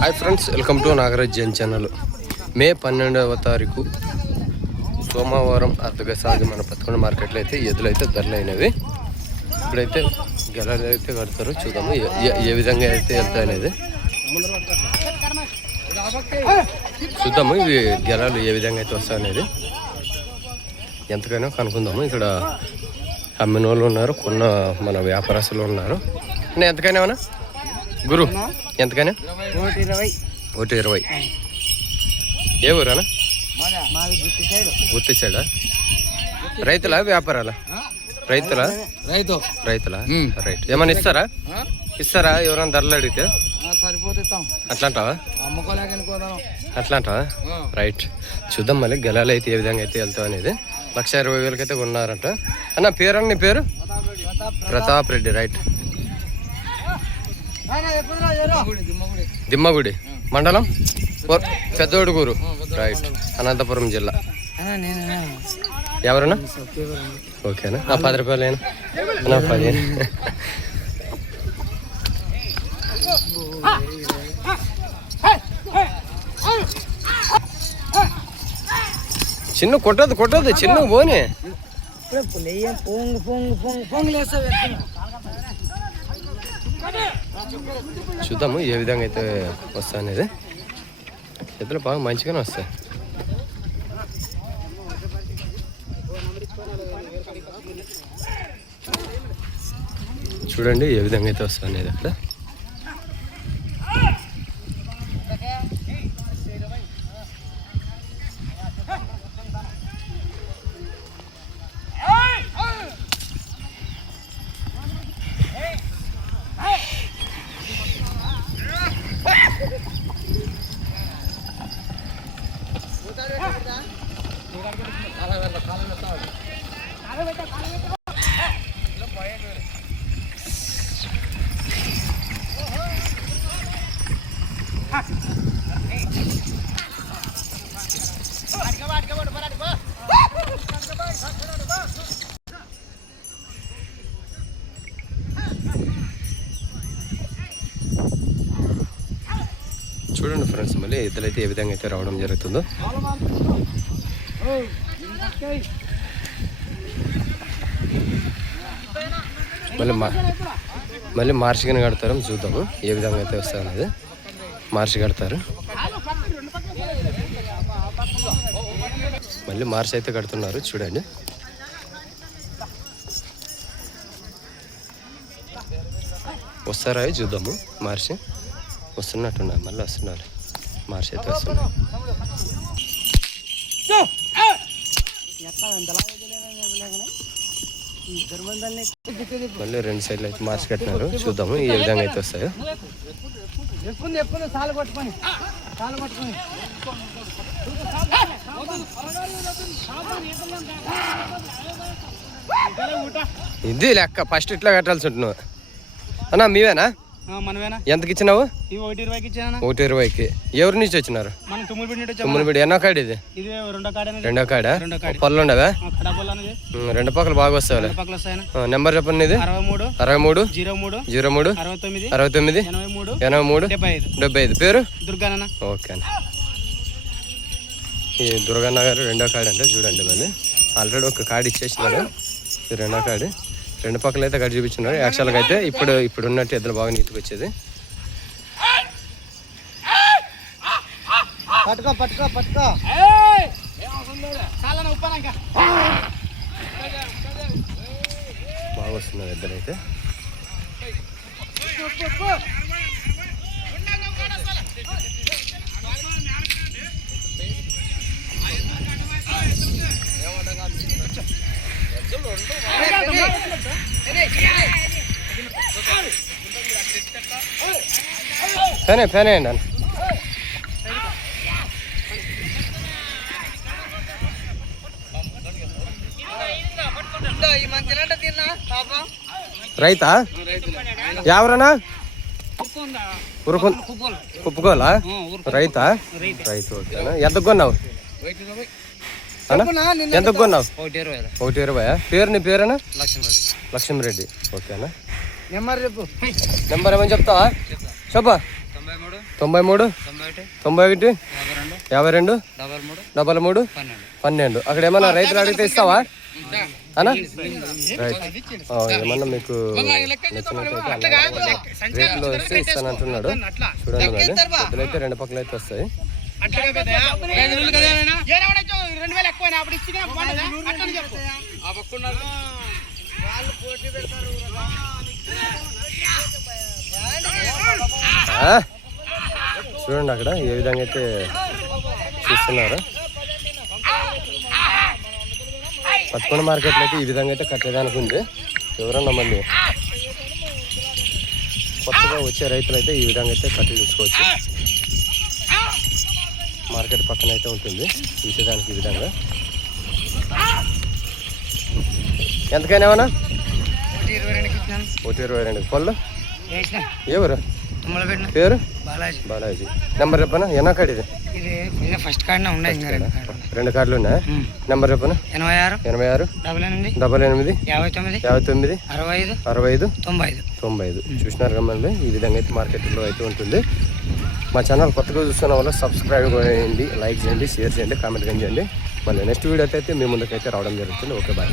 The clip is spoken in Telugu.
Hi friends, welcome to Nagaraj Jain channel. May 12వ తారీఖు సోమవారం అర్ధగా సాగి మన పత్తికొండ మార్కెట్లో అయితే ఎద్దులు అయితే ధరలు అయినవి. ఇప్పుడైతే గెలలు అయితే కడతారు, చూద్దాము ఏ విధంగా అయితే వెళ్తాయి అనేది చూద్దాము. ఇవి గెలలు ఏ విధంగా అయితే వస్తాయి అనేది ఎంతకైనా కనుక్కుందాము. ఇక్కడ అమ్మిన వాళ్ళు ఉన్నారు, కొన్న మన వ్యాపారస్తులు ఉన్నారు. ఎంతకైనా ఏమన్నా గురు ఎంతకైనా? 120. ఏ ఊరనా? గుత్తి సైడా? రైతులా వ్యాపారాలా? రైతులా? రైతులా? రైట్. ఏమన్నా ఇస్తారా ఎవరైనా ధరలు అడిగితే? అట్లాంటావా? అట్లాంటావా? రైట్. చూద్దాం మళ్ళీ గెలాలు అయితే ఏ విధంగా అయితే వెళ్తావు అనేది. 1,20,000 అయితే కొన్నారంట. అన్న పేరు? నీ పేరు? ప్రతాప్ రెడ్డి. రైట్. దిమ్మగుడి మండలం పెద్దోడుగూరు. రైట్. అనంతపురం జిల్లా. ఎవరన్నా? ఓకేనా? 10 రూపాయలేనా? 15. చిన్న కొట్టదు చిన్న పోనీ. చూద్దాము ఏ విధంగా అయితే వస్తా అనేది. ఎద్దులు బాగా మంచిగానే వస్తాయి. చూడండి ఏ విధంగా అయితే వస్తా అనేది. అక్కడ చూడండి ఫ్రెండ్స్, మళ్ళీ ఎద్దులైతే ఏ విధంగా అయితే రావడం జరుగుతుందో. మళ్ళీ మార్చిగానే కడతారు. చూద్దాము ఏ విధంగా అయితే వస్తారు అనేది. మార్చి కడతారు, మళ్ళీ మార్చి అయితే కడుతున్నారు. చూడండి వస్తారా చూద్దాము. మార్చి వస్తున్నట్టున్నారు, మళ్ళీ వస్తున్నారు. మార్చి అయితే వస్తున్నారు. మళ్ళీ 2 సైడ్లు అయితే మార్చి కట్టినారు. చూద్దాము ఏ విధంగా అయితే వస్తాయో. ఇది లెక్క. ఫస్ట్ ఇట్లా కట్టాల్సి ఉంటున్నావు అన్నా. మీవేనా? ఎంతకి ఇచ్చినావు? 120కి. ఎవరి నుంచి వచ్చినారు? తుమ్ములబిడి. ఎన్నో కాడ? ఇది 2వ కాడ. పళ్ళు ఉండవా? 2 పక్కలు బాగా వస్తాయి. నెంబర్ చెప్పండి. ఇది 63 03 69 83 75. పేరు? ఓకే అన్న. ఈ దుర్గన్న గారు 2వ కాడ అంటే చూడండి. మళ్ళీ ఆల్రెడీ ఒక కార్డు ఇచ్చేసినాడు. 2వ కాడు. 2 పక్కలు అయితే కట్ చూపించున్నారు. యాక్చువల్గా అయితే ఇప్పుడు ఉన్నట్టు ఎద్దులు బాగా నీట్గా వచ్చేది. బాగా వస్తున్నారు ఎద్దులు అయితే. ఫేనే అండి అన్న. రైతా? ఎవరన్నా? కుప్పుకోలా? రైతా? రైతు. ఓకేనా? ఎంతకు కొన్నావు? ఎంతకు కొన్నావు? 120. పేరు? నీ పేరేనా? లక్ష్మీరెడ్డి. ఓకేనా? నెంబర్ ఏమని చెప్తావా? చెప్పా. 93 91 52 33 12. అక్కడ ఏమన్నా రైతులు అడిగితే ఇస్తావా అన్నా? రైట్. ఏమన్నా మీకు నచ్చినట్లయితే రేట్లో వస్తే ఇస్తానంటున్నాడు. చూడండి మరి పెద్దలైతే 2 పక్కలు అయితే వస్తాయి. చూడండి అక్కడ ఏ విధంగా అయితే చూస్తున్నారు. పట్టుకున్న మార్కెట్లో అయితే ఈ విధంగా అయితే కట్టేదానికి ఉంది. ఎవరన్నా మళ్ళీ కొత్తగా వచ్చే రైతులు అయితే ఈ విధంగా అయితే కట్టి చూసుకోవచ్చు. మార్కెట్ పక్కన అయితే ఉంటుంది చూసేదానికి ఈ విధంగా. ఎంతకైనా ఏమన్నా 122 పళ్ళు. ఎవరు పేరు? బాలాజీ. నెంబర్ చెప్పనా? ఎన్న కార్డు ఇది? ఫస్ట్ కార్డు ఉన్నాయి, 2 కార్డులు ఉన్నాయి. నెంబర్ చెప్పనా? 86 88 59 65 95. చూసినారు కమ్మండి ఈ విధంగా అయితే మార్కెట్లో అయితే ఉంటుంది. మా ఛానల్ కొత్తగా చూస్తున్న వల్ల సబ్స్క్రైబ్ చేయండి, లైక్ చేయండి, షేర్ చేయండి, కామెంట్ చేయండి. మళ్ళీ నెక్స్ట్ వీడియో అయితే మీ ముందుకైతే రావడం జరుగుతుంది. Okay bye.